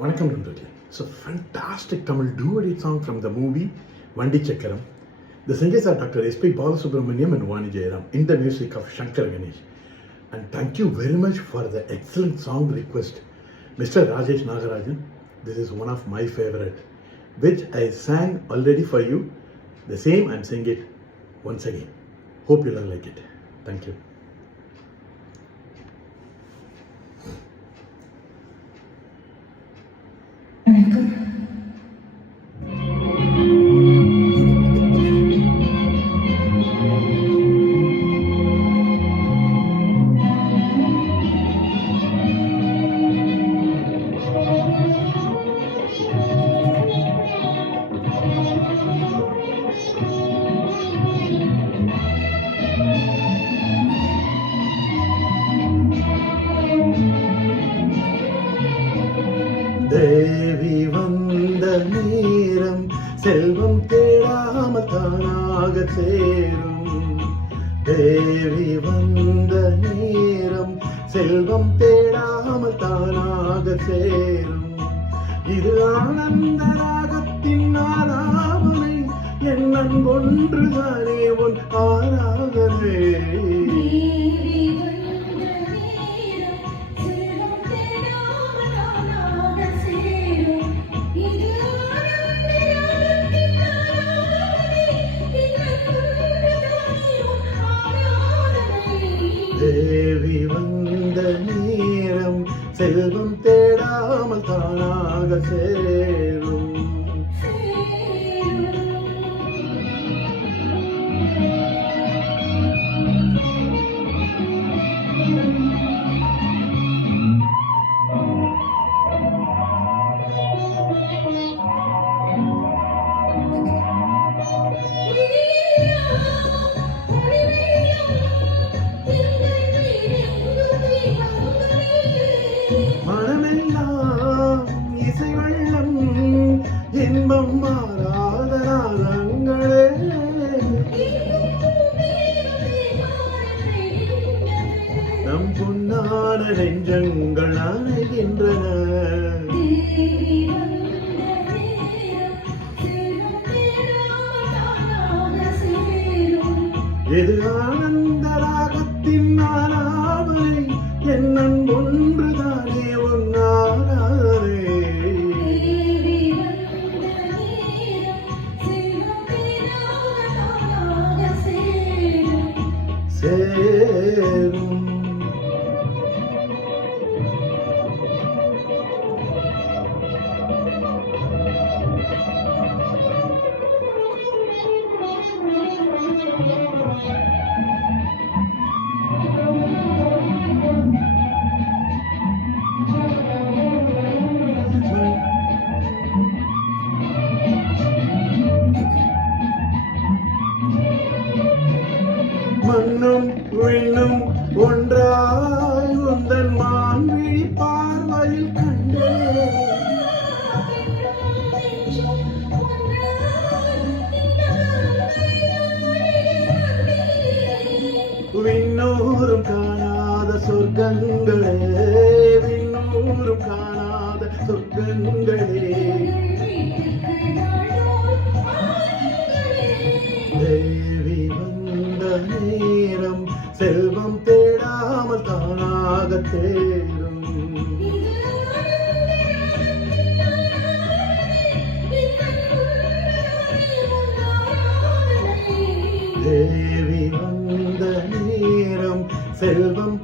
வணக்கம் நண்பர்களே. It's a fantastic Tamil duet song from the movie Vandi Chakram. The singers are Dr. S.P. Balasubramaniam and Vani Jayaram in the music of Shankar Ganesh. And thank you very much for the excellent song request, Mr. Rajesh Nagarajan. This is one of my favorite, which I sang already for you. The same and sing it once again. Hope you will like it. Thank you. தேவி வந்த நேரம் செல்வம் தேடாமல் தானாக சேரும். தேவி வந்த நேரம் செல்வம் தேடாமல் தானாக சேரும். இது ஆனந்த ராகத்தின் ஆலாபனை, என் அன்பொன்றுதானே உன் ஆராதனை. தேவி வந்த நேரம் செல்வம் தேடாமல் தானாக சேரும். மனமெல்லாம் இசை வெள்ளம், இன்பம் மாறாத ராகங்களே. நம் பொன்னான நெஞ்சங்கள் அணைகின்றன. இது ஆனந்த ராகத்தின் ஆலாபனை, என் அன்பொன்றுதானே உன் ஆராதனை. சேரும் மண்ணும் விண்ணும் ஒன்றாய் உந்தன் மான்விழி பார்வையில் கண்டே. விண்ணூரும் காணாத சொர்க்கங்களே, விண்ணூரும் காணாத சொர்க்கங்களே. தேவி வந்த நேரம் செல்வம் தேடாமல் தானாக தேடும். தேவி வந்த நேரம் செல்வம்